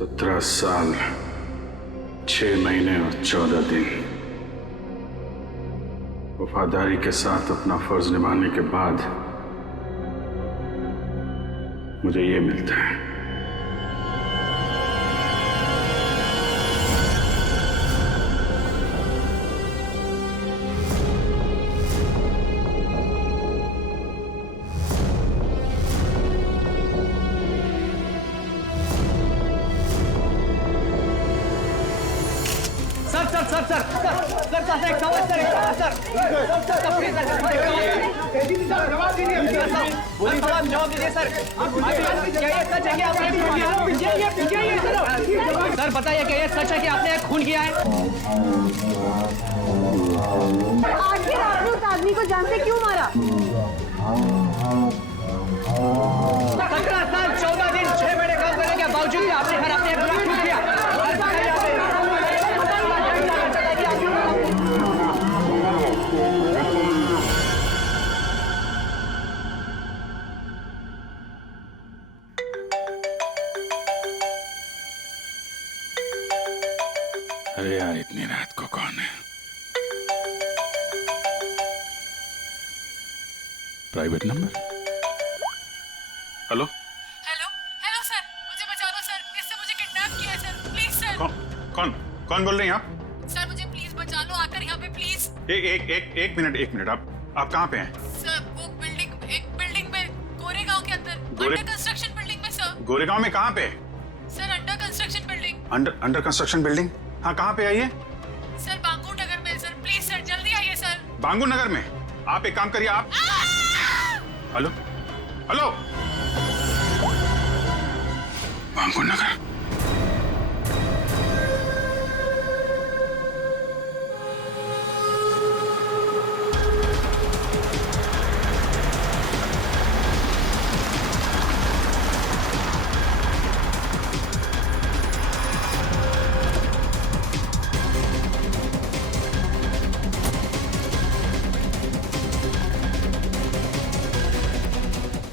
17 साल 6 महीने और 14 दिन वफादारी के साथ अपना फर्ज निभाने के बाद मुझे ये मिलता है। सर बताइए क्या ये सच है कि आपने खून किया है? आखिर आपने उस आदमी को जान से क्यों मारा? 17 साल 14 दिन 6 महीने काम करने के बावजूद भी आपने घर अपने बुला क्यों किया? अरे यार इतनी रात को कौन है? Private number? Hello hello hello sir, मुझे बचा दो सर, इससे मुझे किडनैप किया है सर, प्लीज सर। कौन कौन बोल रही हैं आप? सर मुझे प्लीज बचा लो, आकर यहाँ पे प्लीज। एक मिनट आप कहाँ पे हैं? सर वो एक बिल्डिंग में गोरेगांव के अंदर, अंडर कंस्ट्रक्शन बिल्डिंग में सर। गोरेगांव में कहाँ पे? Sir under construction building. Under construction building? हाँ कहाँ पे आइए? सर बांगूर नगर में सर, प्लीज सर जल्दी आइए सर। बांगूर नगर में? आप एक काम करिए आप हेलो बांगूर नगर।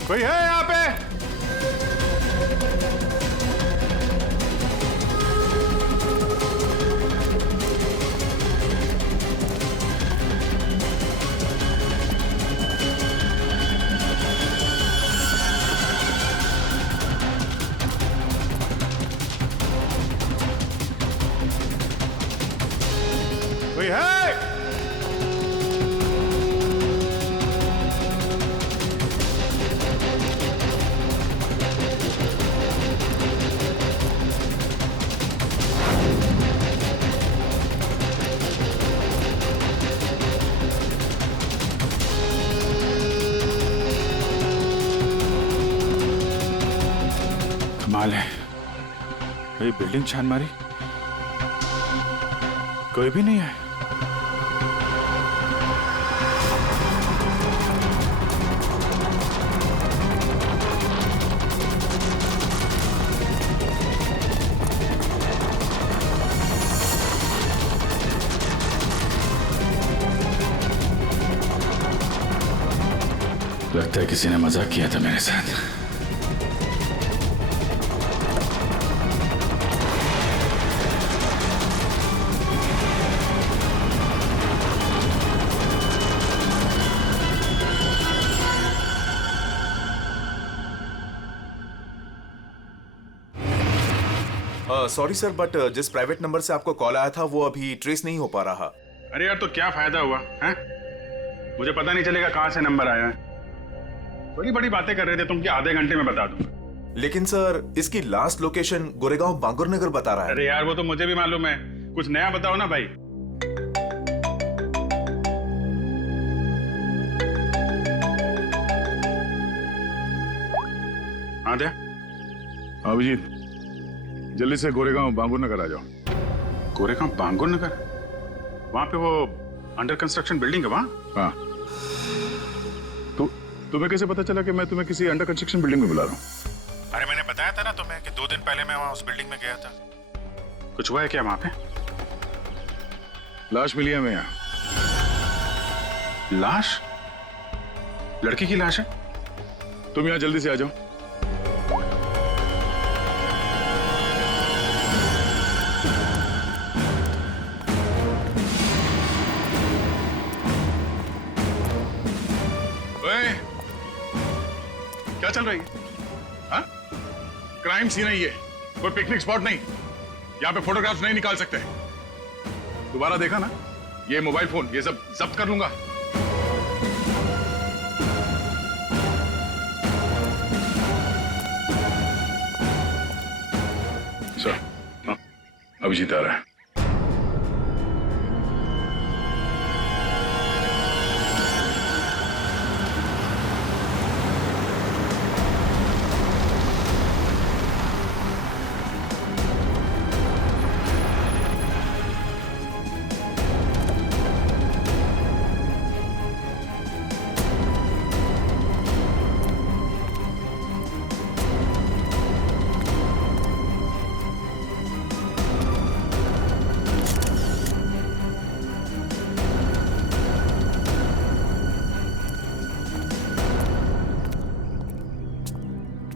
कोई है यहाँ पे? कोई है? कमाल है, ये बिल्डिंग छान मारी, कोई भी नहीं है। लगता है किसी ने मजाक किया था मेरे साथ। सॉरी सर, बट जिस प्राइवेट नंबर से आपको कॉल आया था वो अभी ट्रेस नहीं हो पा रहा। अरे यार तो क्या फायदा हुआ है? मुझे पता नहीं चलेगा कहां से नंबर आया है। बड़ी बड़ी बातें कर रहे थे तुम कि आधे घंटे में बता दूंगा। लेकिन सर इसकी लास्ट लोकेशन गोरेगांव बांगुर नगर बता रहा है। अरे यार वो तो मुझे भी मालूम है, कुछ नया बताओ ना भाई। हाँ दे अभिजीत, जल्दी से गोरेगांव बांगुर नगर आ जाओ। गोरेगांव बांगुर नगर? वहां पे वो अंडर कंस्ट्रक्शन बिल्डिंग है वहां? हाँ। तुम्हें कैसे पता चला कि मैं तुम्हें किसी अंडर कंस्ट्रक्शन बिल्डिंग में बुला रहा हूँ? अरे मैंने बताया था ना तुम्हें कि 2 दिन पहले मैं वहां उस बिल्डिंग में गया था। कुछ हुआ है क्या वहां पे? लाश मिली है हमें यहाँ। लाश? लड़की की लाश है? तुम यहाँ जल्दी से आ जाओ। क्या चल रही है? हाँ? क्राइम सीन है ये, कोई पिकनिक स्पॉट नहीं। यहाँ पे फोटोग्राफ्स नहीं निकाल सकते। दोबारा देखा ना, ये मोबाइल फोन ये सब जब्त कर लूंगा। सर, हाँ, अभिजीत आ रहा है।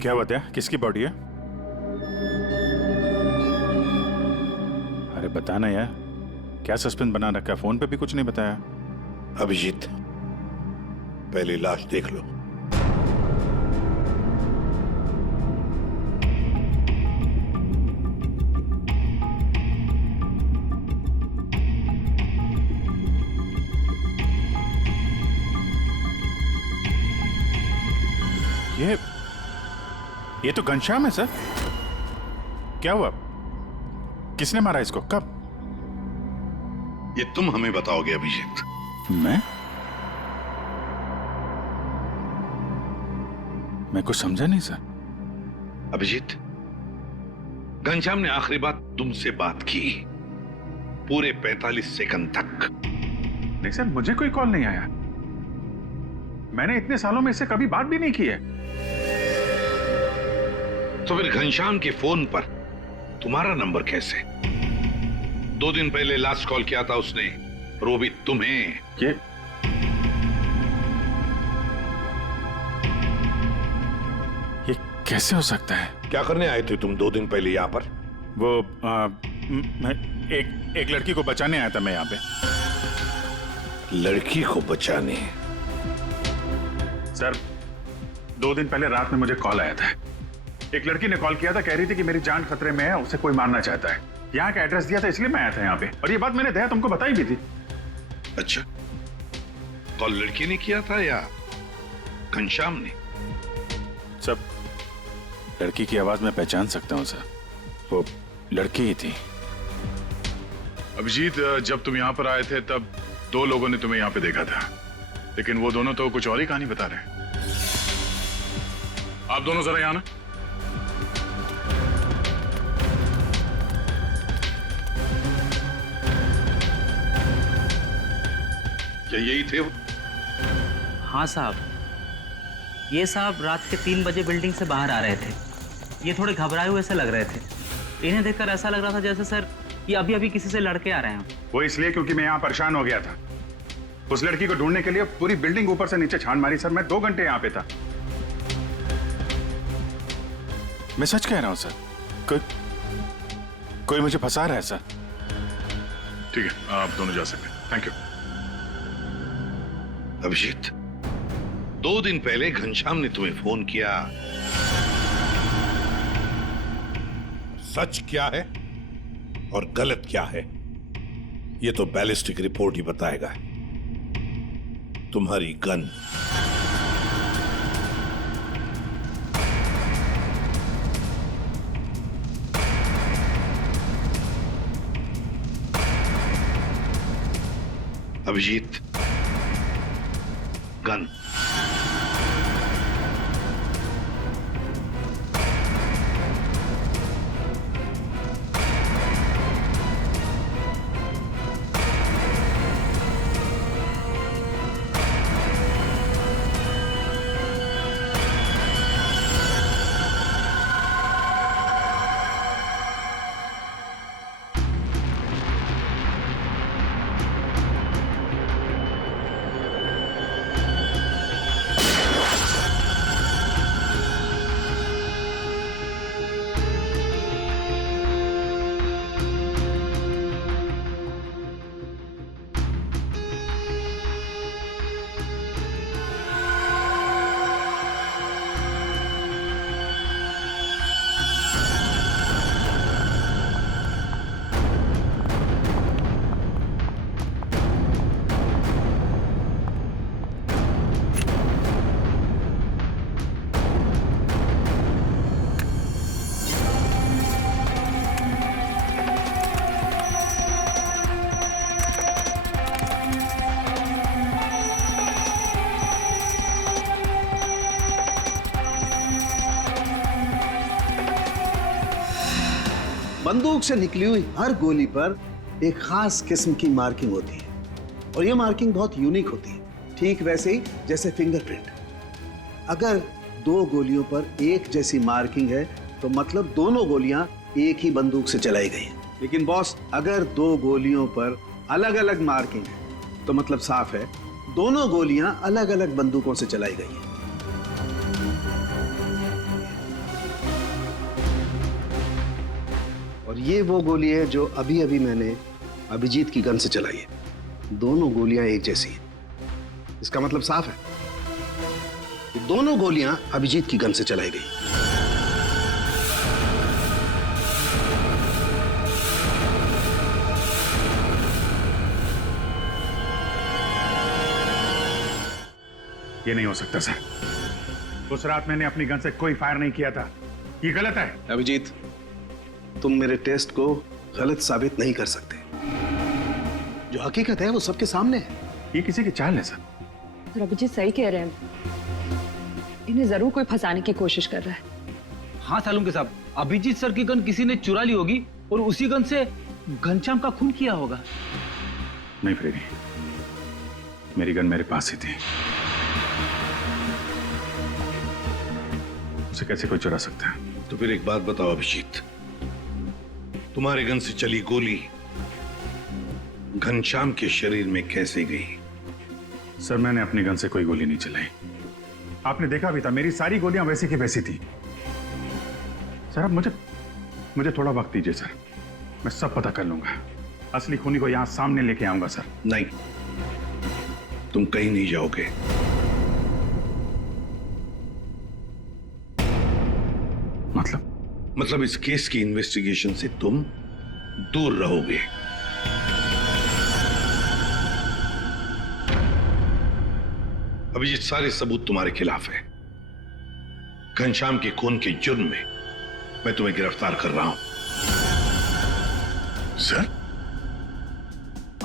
क्या बताया? किसकी बॉडी है? अरे बताना यार, क्या सस्पेंस बना रखा है? फोन पे भी कुछ नहीं बताया। अभिजीत, पहले लाश देख लो। ये तो घनश्याम है सर। क्या हुआ? किसने मारा इसको? कब? ये तुम हमें बताओगे अभिजीत। मैं कुछ समझा नहीं सर। अभिजीत, घनश्याम ने आखिरी बात तुमसे बात की पूरे 45 सेकंड तक। नहीं सर, मुझे कोई कॉल नहीं आया। मैंने इतने सालों में इससे कभी बात भी नहीं की है। तो फिर घनश्याम के फोन पर तुम्हारा नंबर कैसे? 2 दिन पहले लास्ट कॉल किया था उसने, वो भी तुम्हें। ये कैसे हो सकता है? क्या करने आए थे तुम 2 दिन पहले यहाँ पर? वो एक लड़की को बचाने आया था मैं यहाँ पे। लड़की को बचाने? सर, 2 दिन पहले रात में मुझे कॉल आया था। एक लड़की ने कॉल किया था, कह रही थी कि मेरी जान खतरे में है, उसे कोई मारना चाहता है। यहाँ का एड्रेस दिया था, इसलिए मैं आया था यहाँ पे। और ये बात मैंने दया तुमको बताई भी थी। अच्छा, कॉल लड़की ने किया था या घनश्याम ने? सब लड़की की आवाज में पहचान सकता हूँ सर, वो लड़की ही थी। अभिजीत, जब तुम यहाँ पर आए थे तब 2 लोगों ने तुम्हें यहाँ पे देखा था, लेकिन वो दोनों तो कुछ और ही कहानी बता रहे हैं। आप दोनों जरा यहाँ ना। क्या यही थे वो? हाँ साहब, ये साहब रात के 3 बजे बिल्डिंग से बाहर आ रहे थे। ये थोड़े घबराए हुए से लग रहे थे। इन्हें देखकर ऐसा लग रहा था जैसे सर ये अभी अभी किसी से लड़के आ रहे हैं। वो इसलिए क्योंकि मैं यहाँ परेशान हो गया था। उस लड़की को ढूंढने के लिए पूरी बिल्डिंग ऊपर से नीचे छान मारी सर। मैं 2 घंटे यहाँ पे था। मैं सच कह रहा हूँ सर, कोई मुझे फंसा रहा है सर। ठीक है, आप दोनों जा सकते हैं। Thank you. अभिजीत, 2 दिन पहले घनश्याम ने तुम्हें फोन किया। सच क्या है और गलत क्या है, ये तो बैलिस्टिक रिपोर्ट ही बताएगा। तुम्हारी गन। अभिजीत, गन। बंदूक से निकली हुई हर गोली पर एक खास किस्म की मार्किंग होती है और ये मार्किंग बहुत यूनिक होती है, ठीक वैसे ही जैसे फिंगरप्रिंट। अगर दो गोलियों पर एक जैसी मार्किंग है तो मतलब दोनों गोलियां एक ही बंदूक से चलाई गई हैं। लेकिन बॉस, अगर दो गोलियों पर अलग अलग मार्किंग है तो मतलब साफ है दोनों गोलियां अलग अलग बंदूकों से चलाई गई हैं। और ये वो गोली है जो अभी अभी मैंने अभिजीत की गन से चलाई है। दोनों गोलियां एक जैसी हैं। इसका मतलब साफ है कि दोनों गोलियां अभिजीत की गन से चलाई गई। ये नहीं हो सकता सर। उस रात मैंने अपनी गन से कोई फायर नहीं किया था। ये गलत है। अभिजीत, तुम मेरे टेस्ट को गलत साबित नहीं कर सकते। जो हकीकत है वो सबके सामने है। ये किसी की चाल है सर। और अभिजीत सही कह रहे हैं, इन्हें जरूर कोई फंसाने की कोशिश कर रहा है। हाँ सालुंके साहब, अभिजीत सर की गन किसी ने चुरा ली होगी और उसी गन से घनश्याम का खून किया होगा। नहीं फ्रेडी, मेरी गन मेरे पास ही थी। उसे कैसे कोई चुरा सकता है? तो फिर एक बात बताओ अभिजीत, तुम्हारे गन से चली गोली घनश्याम के शरीर में कैसे गई? सर, मैंने अपनी गन से कोई गोली नहीं चलाई। आपने देखा भी था, मेरी सारी गोलियां वैसी की वैसी थी। सर, अब मुझे थोड़ा वक्त दीजिए सर, मैं सब पता कर लूंगा। असली खूनी को यहां सामने लेके आऊंगा सर। नहीं, तुम कहीं नहीं जाओगे। मतलब इस केस की इन्वेस्टिगेशन से तुम दूर रहोगे। अभिजीत, सारे सबूत तुम्हारे खिलाफ है। घनश्याम के खून के जुर्म में मैं तुम्हें गिरफ्तार कर रहा हूं। सर,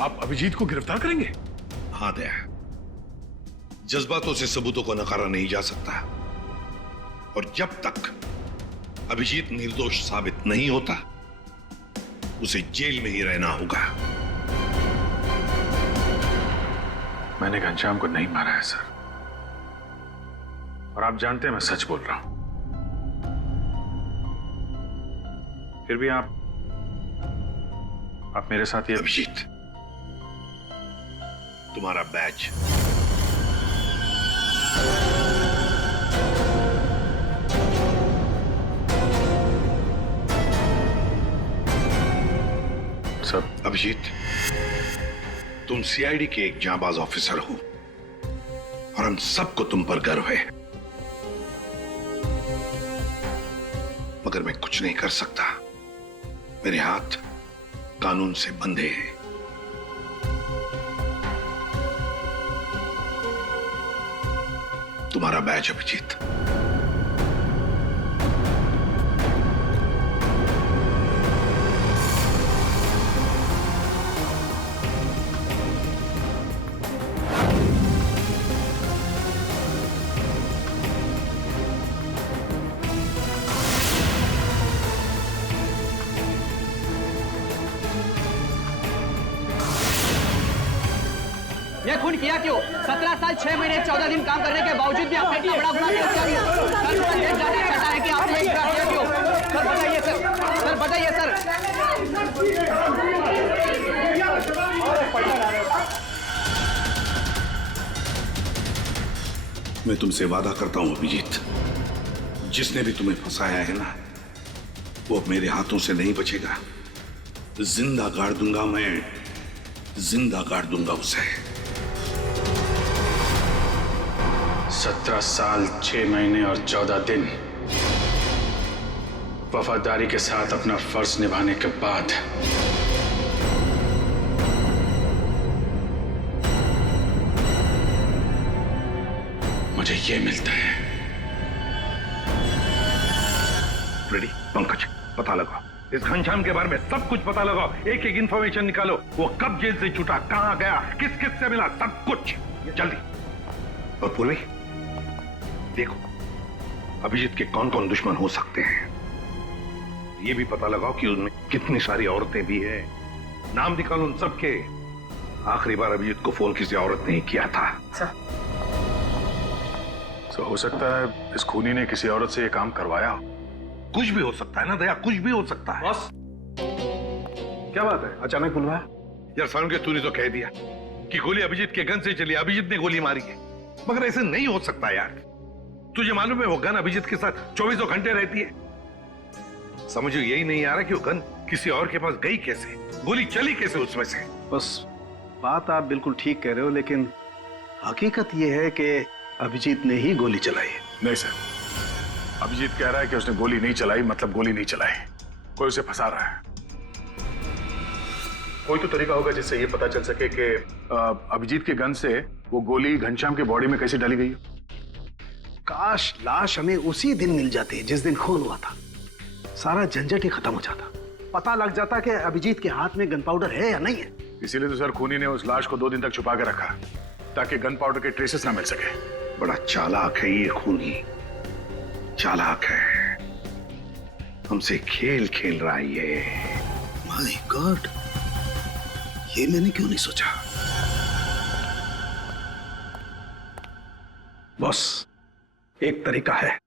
आप अभिजीत को गिरफ्तार करेंगे? हाँ दया, जज्बातों से सबूतों को नकारा नहीं जा सकता और जब तक अभिजीत निर्दोष साबित नहीं होता उसे जेल में ही रहना होगा। मैंने घनश्याम को नहीं मारा है सर, और आप जानते हैं मैं सच बोल रहा हूं। फिर भी आप मेरे साथ ये। अभिजीत, तुम्हारा बैच सब। अभिजीत, तुम सीआईडी के एक जांबाज ऑफिसर हो और हम सबको तुम पर गर्व है, मगर मैं कुछ नहीं कर सकता। मेरे हाथ कानून से बंधे हैं। तुम्हारा बैच अभिजीत। ये खून किया क्यों? 17 साल 6 महीने 14 दिन काम करने के बावजूद भी आपने इतना बड़ा गुनाह क्यों किया? सर, पूरा देश जानना चाहता है कि आपने ये किया क्यों? सर बताइए सर, सर बताइए सर। मैं तुमसे वादा करता हूं अभिजीत, जिसने भी तुम्हें फंसाया है ना, वो मेरे हाथों से नहीं बचेगा। जिंदा गाड़ दूंगा मैं, जिंदा गाड़ दूंगा उसे। 17 साल 6 महीने और 14 दिन वफादारी के साथ अपना फर्ज निभाने के बाद मुझे ये मिलता है। रेडी? पंकज, पता लगाओ इस घनश्याम के बारे में, सब कुछ पता लगाओ। एक एक इंफॉर्मेशन निकालो। वो कब जेल से छूटा, कहां गया, किस किस से मिला, सब कुछ जल्दी। और पूर्वी, देखो अभिजीत के कौन कौन दुश्मन हो सकते हैं, ये भी पता लगाओ कि उनमें कितनी सारी औरतें भी है, नाम निकालो उन सबके। आखिरी बार अभिजीत को फोन किसी औरत ने ही किया था। तो हो सकता है इस खूनी ने किसी औरत से ये काम करवाया हो। कुछ भी हो सकता है ना दया, कुछ भी हो सकता है। बॉस, क्या बात है, अचानक बुलवाया? यार सारुण के तूने तो कह दिया कि गोली अभिजीत के गन से चली, अभिजीत ने गोली मारी है, मगर ऐसे नहीं हो सकता यार। तुझे मालूम है वो गन अभिजीत के साथ 24 घंटे रहती है। समझ यही नहीं आ रहा कि वो गन किसी और के पास गई कैसे, गोली चली कैसे उसमें से। बस बात आप बिल्कुल ठीक कह रहे हो, लेकिन हकीकत यह है कि अभिजीत ने ही गोली चलाई है। नहीं सर, अभिजीत कह रहा है कि उसने गोली नहीं चलाई, मतलब गोली नहीं चलाई, कोई उसे फंसा रहा है। कोई तो तरीका होगा जिससे ये पता चल सके कि अभिजीत के गन से वो गोली घनश्याम के बॉडी में कैसे डाली गई हो। काश लाश हमें उसी दिन मिल जाती जिस दिन खून हुआ था, सारा झंझट ही खत्म हो जाता, पता लग जाता कि अभिजीत के हाथ में गन पाउडर है या नहीं है। इसीलिए तो सर खूनी ने उस लाश को 2 दिन तक छुपा के रखा, ताकि गन पाउडर के ट्रेसेस ना मिल सके। बड़ा चालाक है ये खूनी, चालाक है, हमसे खेल खेल रहा है ये। माय गॉड, ये मैंने क्यों नहीं सोचा। बॉस, एक तरीका है।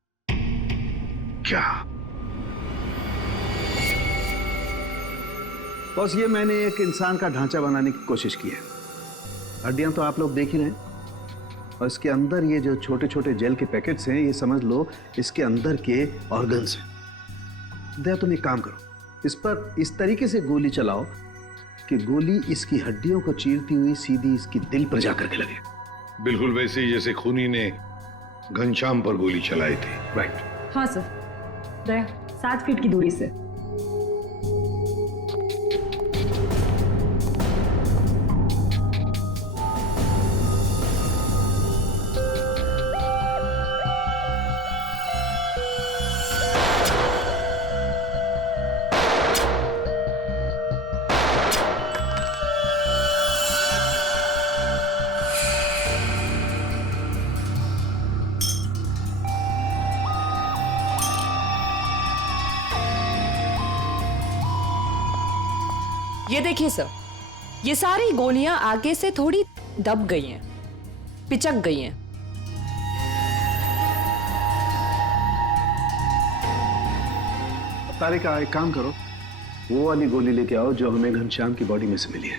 क्या? बॉस, ये मैंने एक इंसान का ढांचा बनाने की कोशिश की है। हड्डियां तो आप लोग देख ही रहे हैं, और इसके अंदर ये जो छोटे छोटे जेल के पैकेट्स हैं, ये समझ लो इसके अंदर के ऑर्गन्स हैं। दया, तुम एक काम करो, इस पर इस तरीके से गोली चलाओ कि गोली इसकी हड्डियों को चीरती हुई सीधी इसकी दिल पर जाकर के लगे। बिल्कुल वैसे ही जैसे खूनी ने घनश्याम पर गोली चलाई थी। राइट। हाँ सर, दया 7 फीट की दूरी से। ये देखिए सर, ये सारी गोलियां आगे से थोड़ी दब गई हैं, पिचक गई हैं। तारिका, एक काम करो, वो वाली गोली लेके आओ जो हमें घनश्याम की बॉडी में से मिली है।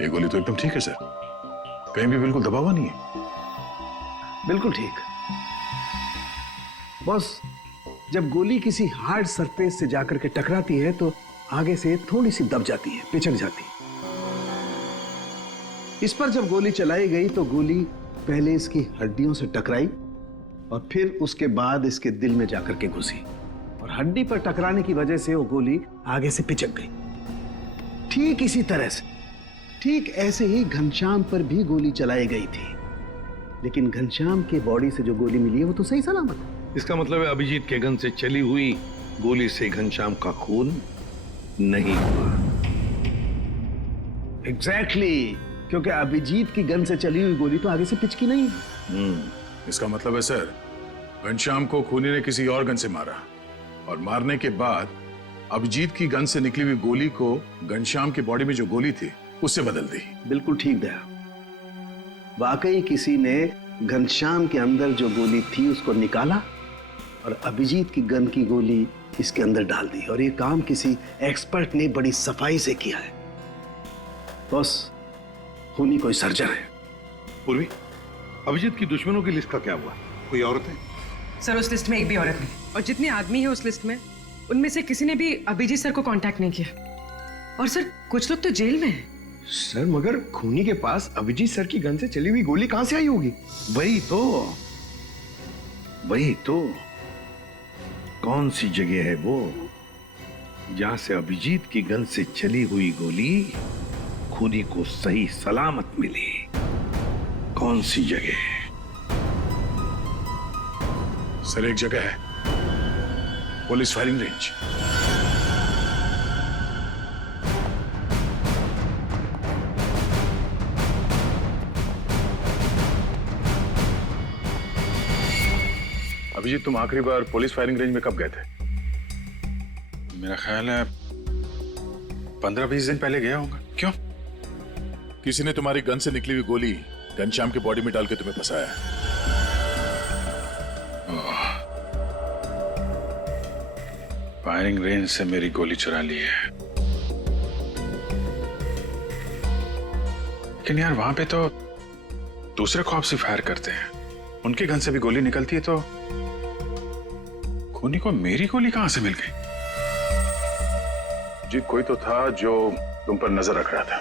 ये गोली तो एकदम ठीक है सर, कहीं भी बिल्कुल दबा हुआ नहीं है। बिल्कुल ठीक। बॉस, जब गोली किसी हार्ड सरफेस से जाकर के टकराती है तो आगे से थोड़ी सी दब जाती है, पिचक जाती है। इस पर जब गोली चलाई गई तो गोली पहले इसकी हड्डियों से टकराई और फिर उसके बाद इसके दिल में जाकर के घुसी, और हड्डी पर टकराने की वजह से वो गोली आगे से पिचक गई। ठीक इसी तरह से, ठीक ऐसे ही घनश्याम पर भी गोली चलाई गई थी, लेकिन घनश्याम के बॉडी से जो गोली मिली है वो तो सही सलामत है। इसका मतलब है अभिजीत के गन से चली हुई गोली से घनश्याम का खून नहीं हुआ। एग्जैक्टली, क्योंकि अभिजीत की गन से चली हुई गोली तो आगे से पिचकी नहीं। इसका मतलब है सर, घनश्याम को खूनी ने किसी और गन से मारा, और मारने के बाद अभिजीत की गन से निकली हुई गोली को घनश्याम की बॉडी में जो गोली थी उससे बदल दी। बिल्कुल ठीक दया, वाकई किसी ने घनश्याम के अंदर जो गोली थी उसको निकाला और अभिजीत की गन की गोली इसके अंदर डाल दी, और ये काम किसी एक्सपर्ट ने बड़ी सफाई से किया है। बॉस, खूनी कोई सर्जन है। पूर्वी, अभिजीत की दुश्मनों की लिस्ट का क्या हुआ? कोई औरत है? सर, उस लिस्ट में एक भी औरत नहीं, और जितने आदमी है उस लिस्ट में उनमें से किसी ने भी अभिजीत सर को कांटेक्ट नहीं किया। और सर, कुछ लोग तो जेल में हैं। सर, मगर खूनी के पास अभिजीत सर की गन से चली हुई गोली कहां से आई होगी? वही तो कौन सी जगह है वो जहां से अभिजीत की गन से चली हुई गोली खूनी को सही सलामत मिली? कौन सी जगह? सर, एक जगह है, पुलिस फायरिंग रेंज। अभिजीत, तुम आखिरी बार पुलिस फायरिंग रेंज में कब गए थे? मेरा ख्याल है 15-20 दिन पहले गया होगा। क्यों? किसी ने तुम्हारी गन से निकली हुई गोली घनश्याम की बॉडी में डाल के तुम्हें फंसाया है। फायरिंग रेंज से मेरी गोली चुरा ली है। लेकिन यार वहां पे तो दूसरे खौफ से फायर करते हैं, उनके गन से भी गोली निकलती है, तो खूनी को मेरी गोली कहां से मिल गई? जी, कोई तो था जो तुम पर नजर रख रहा था।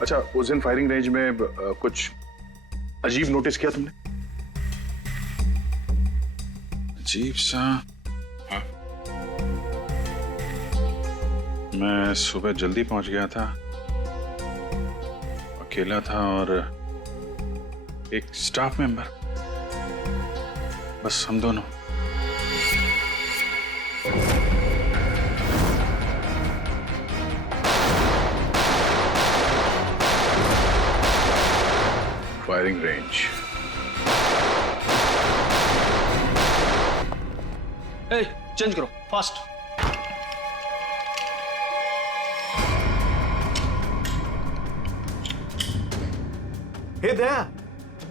अच्छा, उस दिन फायरिंग रेंज में कुछ अजीब नोटिस किया तुमने? अजीब सा? हाँ। मैं सुबह जल्दी पहुंच गया था, अकेला था और एक स्टाफ मेंबर, बस हम दोनों। Firing range. चेंज करो फास्ट। हे दया,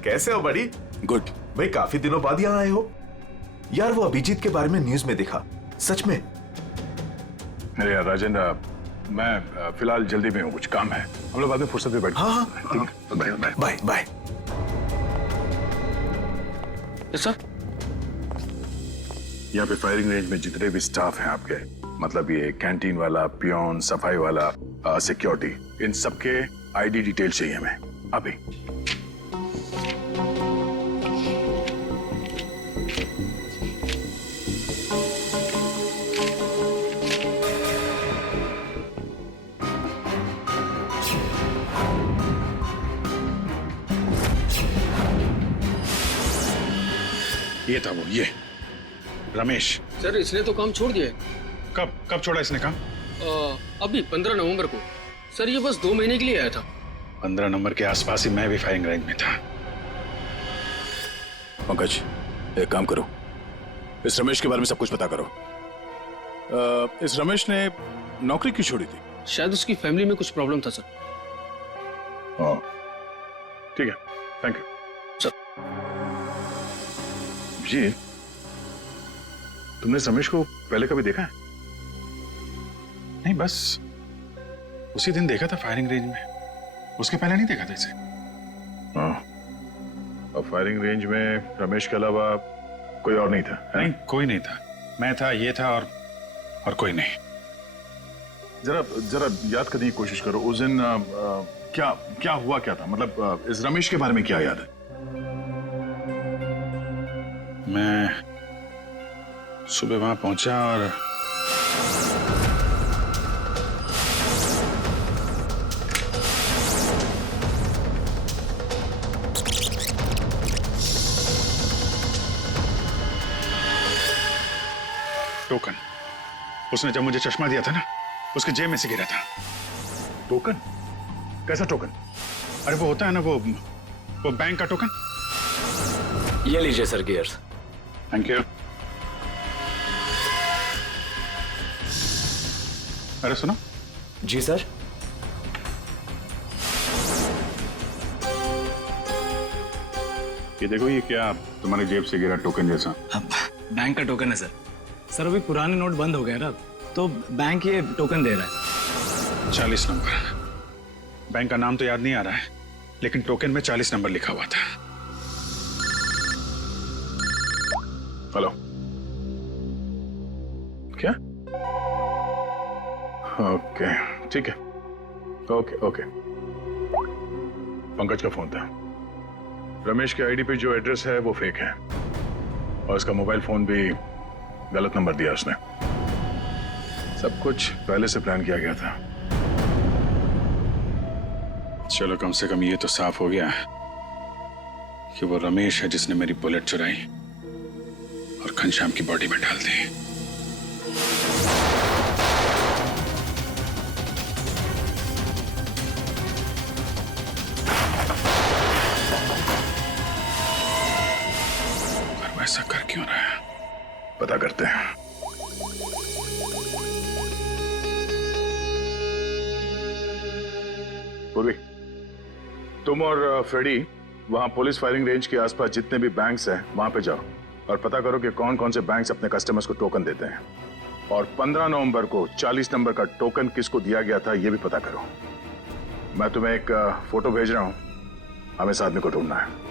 कैसे हो बड़ी? गुड। भाई काफी दिनों बाद यहाँ आए हो। यार वो अभिजीत के बारे में न्यूज में देखा, सच में? अरे यार राजेंद्र, मैं फिलहाल जल्दी में हूँ, कुछ काम है, हम लोग बाद में फुर्सत में बैठ। हाँ, ठीक है, bye bye bye bye. Sir, यहाँ पे फायरिंग रेंज में जितने भी स्टाफ हैं आपके, मतलब ये कैंटीन वाला, पियोन, सफाई वाला, सिक्योरिटी, इन सबके आईडी डिटेल चाहिए हमें अभी। ये था वो, ये रमेश। सर इसने तो काम छोड़ दिया है। कब छोड़ा इसने काम? अभी 15 नवंबर को। सर ये बस 2 महीने के लिए आया था। 15 नंबर के आसपास ही मैं भी फायरिंग रेंज में था। पंकज, एक काम करो, इस रमेश के बारे में सब कुछ पता करो। इस रमेश ने नौकरी क्यों छोड़ी थी? शायद उसकी फैमिली में कुछ प्रॉब्लम था सर। हाँ, ठीक है, थैंक यू सर। जी, तुमने इस रमेश को पहले कभी देखा है? नहीं, बस उसी दिन देखा था फायरिंग रेंज में, उसके पहले नहीं देखा था इसे। हाँ, और फायरिंग रेंज में रमेश के अलावा कोई और नहीं था? नहीं, कोई नहीं था, मैं था, ये था और कोई नहीं। जरा याद करने की कोशिश करो, उस दिन क्या हुआ, क्या था, मतलब इस रमेश के बारे में क्या याद है? मैं सुबह वहां पहुंचा और टोकन, उसने जब मुझे चश्मा दिया था ना, उसके जेब में से गिरा था। टोकन? कैसा टोकन? अरे वो होता है ना, वो बैंक का टोकन। ये लीजिए सर गियर्स। Thank you. अरे सुनो। जी सर। ये देखो, ये क्या तुम्हारी जेब से गिरा टोकन जैसा? बैंक का टोकन है सर। सर अभी पुराने नोट बंद हो गए ना, तो बैंक ये टोकन दे रहा है। 40 नंबर। बैंक का नाम तो याद नहीं आ रहा है, लेकिन टोकन में 40 नंबर लिखा हुआ था। हेलो, क्या? ओके, ठीक है, ओके। पंकज का फोन था। रमेश के आईडी पे जो एड्रेस है वो फेक है, और उसका मोबाइल फोन भी गलत नंबर दिया उसने। सब कुछ पहले से प्लान किया गया था। चलो, कम से कम ये तो साफ हो गया कि वो रमेश है जिसने मेरी बुलेट चुराई और घनश्याम की बॉडी में डाल दी। ऐसा कर क्यों रहा है? पता करते हैं। पूर्वी, तुम और फ्रेडी वहां पुलिस फायरिंग रेंज के आसपास जितने भी बैंक्स हैं वहां पे जाओ और पता करो कि कौन कौन से बैंक्स अपने कस्टमर्स को टोकन देते हैं। और 15 नवंबर को 40 नंबर का टोकन किसको दिया गया था ये भी पता करो। मैं तुम्हें एक फोटो भेज रहा हूं, हमें इस आदमी को ढूंढना है।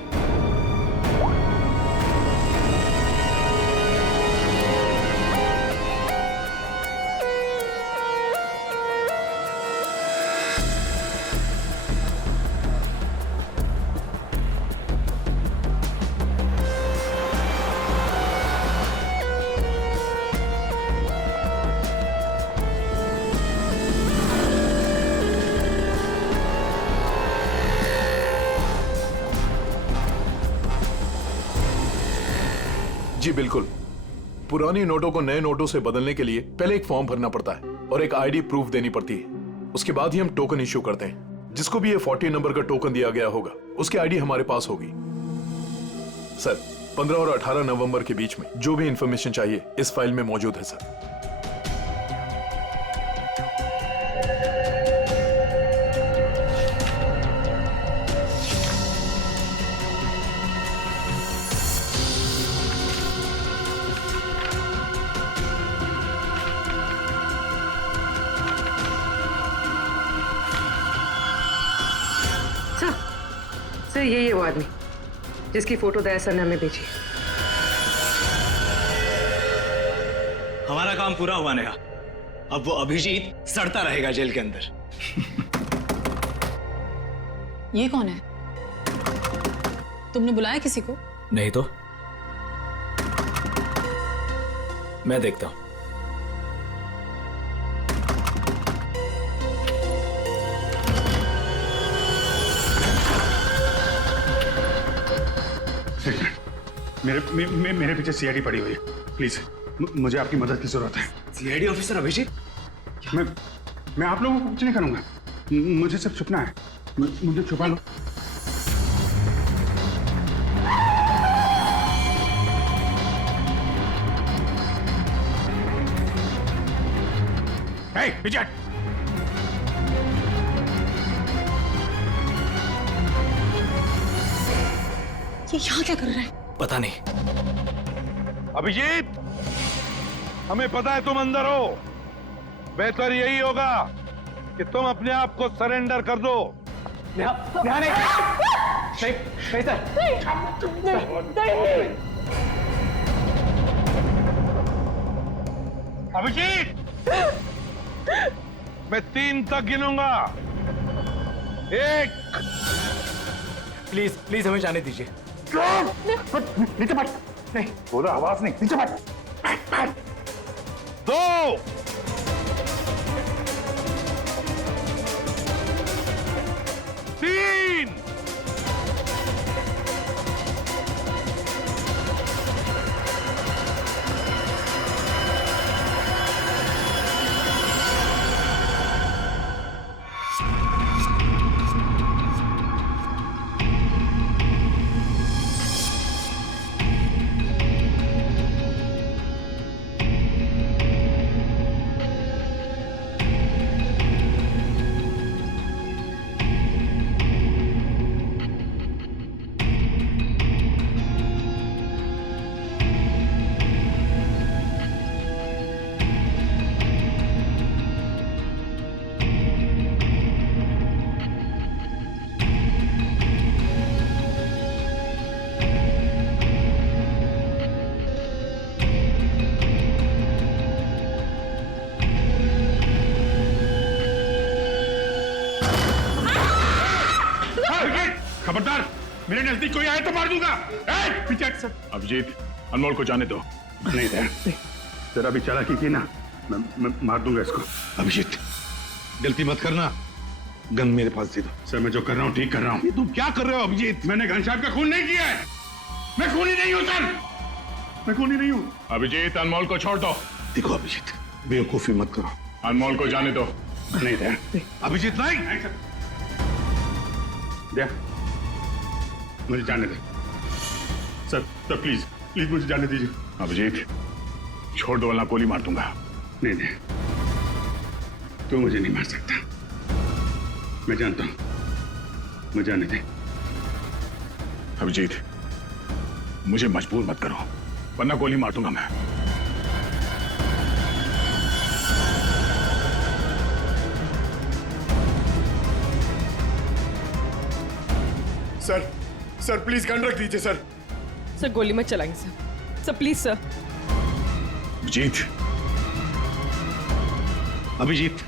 जी बिल्कुल। पुरानी नोटों को नए नोटों से बदलने के लिए पहले एक फॉर्म भरना पड़ता है और एक आईडी प्रूफ देनी पड़ती है। उसके बाद ही हम टोकन इश्यू करते हैं। जिसको भी ये 40 नंबर का टोकन दिया गया होगा उसकी आईडी हमारे पास होगी। सर 15 और 18 नवंबर के बीच में जो भी इंफॉर्मेशन चाहिए इस फाइल में मौजूद है सर। सर यही है वो आदमी जिसकी फोटो दया सर ने हमें भेजी। हमारा काम पूरा हुआ नेहा। अब वो अभिजीत सड़ता रहेगा जेल के अंदर। ये कौन है? तुमने बुलाया किसी को? नहीं तो मैं देखता हूं। मेरे पीछे सीआईडी पड़ी हुई है। प्लीज मुझे आपकी मदद की जरूरत है। CID officer Abhijeet? मैं आप लोगों को कुछ नहीं करूंगा। मुझे सिर्फ छुपना है। मुझे छुपा लो। विजय, ये यहाँ क्या कर रहा है? पता नहीं। अभिजीत, हमें पता है तुम अंदर हो। बेहतर यही होगा कि तुम अपने आप को सरेंडर कर दो। अभिजीत, मैं 3 तक गिनूंगा। 1। प्लीज प्लीज हमें जाने दीजिए। नीचे बैठ। नहीं बोला, आवाज नहीं। नीचे बैठ। 2। 3। खबरदार, मेरे नजदीक कोई आए तो मार दूंगा। अभिजीत, अनमोल को जाने दो। नहीं तेरा भी चालाकी की ना, मैं मार दूंगा इसको। अभिजीत, गलती मत करना। गन मेरे पास दे दो। सर मैं जो कर रहा हूँ ठीक कर रहा हूँ। ये तुम क्या कर रहे हो अभिजीत? मैंने घनश्याम का खून नहीं किया है। मैं खूनी नहीं हूँ सर, मैं खूनी नहीं हूँ। अभिजीत, अनमोल को छोड़ दो। देखो अभिजीत, बेवकूफी मत करो। अनमोल को जाने दो। नहीं दे अभिजीत, नहीं। दे, मुझे जाने दे सर। प्लीज प्लीज मुझे जाने दीजिए। अभिजीत, छोड़ दो वरना गोली मार दूंगा। नहीं नहीं, तू मुझे नहीं मार सकता, मैं जानता हूं, मुझे जाने दे। अभिजीत, मुझे मजबूर मत करो वरना गोली मार दूंगा मैं। सर प्लीज गन रख दीजिए सर। सर गोली मत चलाएंगे sir please sir. Abhijeet, Abhijeet,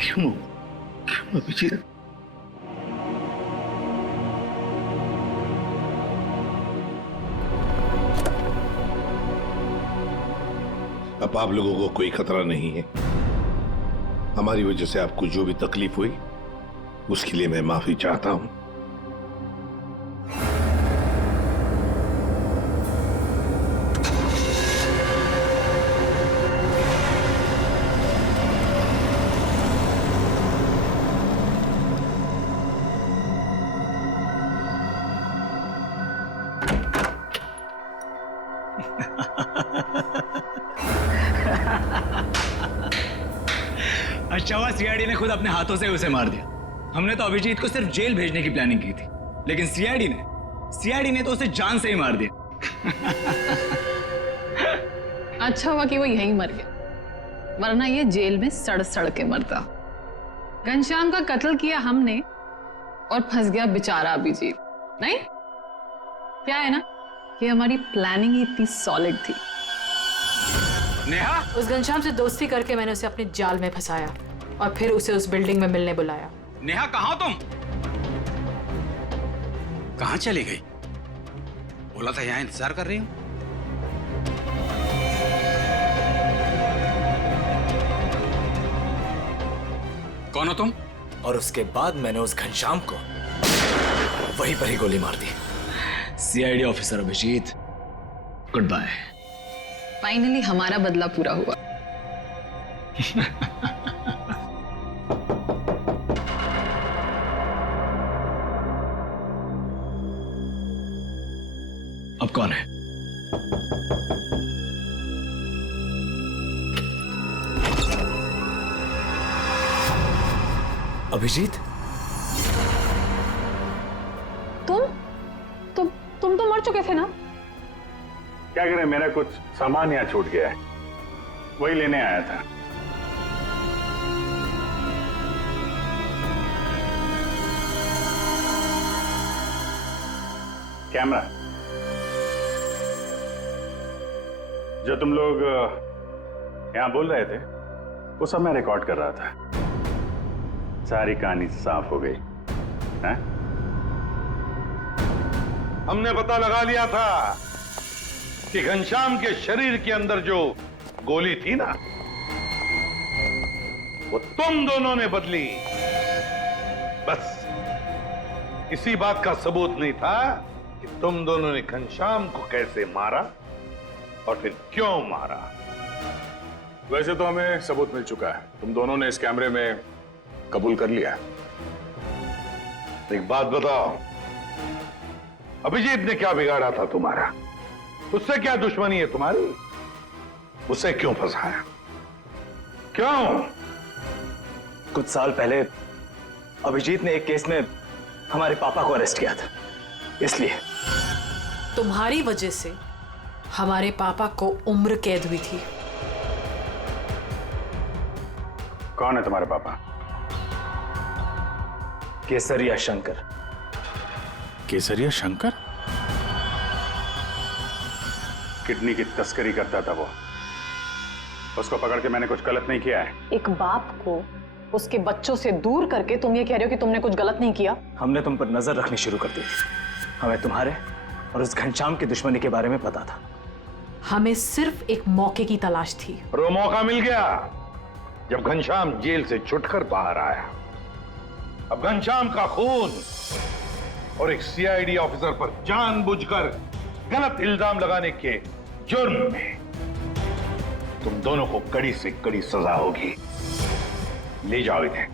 क्यों अभिजीत? अब आप लोगों को कोई खतरा नहीं है। हमारी वजह से आपको जो भी तकलीफ हुई उसके लिए मैं माफी चाहता हूं। अच्छा हुआ सीआईडी ने खुद अपने हाथों से उसे मार दिया। हमने तो अभिजीत को सिर्फ जेल भेजने की प्लानिंग की थी, लेकिन सीआईडी ने तो उसे जान से ही मार दिया। अच्छा हुआ कि वो यहीं मर गया, वरना ये जेल में सड़ सड़ के मरता। घनश्याम का कत्ल किया हमने और फंस गया बेचारा अभिजीत। नहीं, क्या है ना कि हमारी प्लानिंग ही इतनी सॉलिड थी। नेहा, उस घनश्याम से दोस्ती करके मैंने उसे अपने जाल में फंसाया और फिर उसे उस बिल्डिंग में मिलने बुलाया। नेहा, कहाँ हो तुम? कहाँ चली गई? बोला था यहाँ इंतजार कर रही हूँ। कौन हो तुम? और उसके बाद मैंने उस घनश्याम को वहीं पर ही गोली मार दी। CID officer Abhijeet, good bye. Finally हमारा बदला पूरा हुआ। अब कौन है? अभिजीत, तुम तो मर चुके थे ना? क्या करें, मेरा कुछ सामान यहाँ छूट गया है, वही लेने आया था। कैमरा जो तुम लोग यहाँ बोल रहे थे वो सब मैं रिकॉर्ड कर रहा था। सारी कहानी साफ हो गई है? हमने पता लगा लिया था कि घनश्याम के शरीर के अंदर जो गोली थी ना, वो तुम दोनों ने बदली। बस इसी बात का सबूत नहीं था कि तुम दोनों ने घनश्याम को कैसे मारा और फिर क्यों मारा। वैसे तो हमें सबूत मिल चुका है, तुम दोनों ने इस कैमरे में कबूल कर लिया। एक बात बताओ, अभिजीत ने क्या बिगाड़ा था तुम्हारा? उससे क्या दुश्मनी है तुम्हारी? उसे क्यों फंसाया? क्यों? कुछ साल पहले अभिजीत ने एक केस में हमारे पापा को अरेस्ट किया था, इसलिए। तुम्हारी वजह से हमारे पापा को उम्र कैद हुई थी। कौन है तुम्हारे पापा? केसरिया शंकर। केसरिया शंकर? किडनी की तस्करी करता था वो। उसको पकड़ के मैंने कुछ गलत नहीं किया है। एक बाप को उसके बच्चों से दूर करके तुम ये कह रहे हो कि तुमने कुछ गलत नहीं किया? हमने तुम पर नजर रखनी शुरू कर दी थी। हमें तुम्हारे और उस घनश्याम की दुश्मनी के बारे में पता था। हमें सिर्फ एक मौके की तलाश थी और वो मौका मिल गया जब घनश्याम जेल से छुटकर बाहर आया। अब घनश्याम का खून और एक सीआईडी ऑफिसर पर जानबूझकर गलत इल्जाम लगाने के जुर्म में तुम दोनों को कड़ी से कड़ी सजा होगी। ले जाओ इन्हें।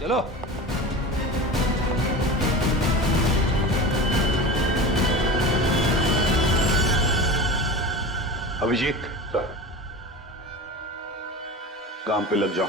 चलो। अभिजीत, काम पे लग जाओ।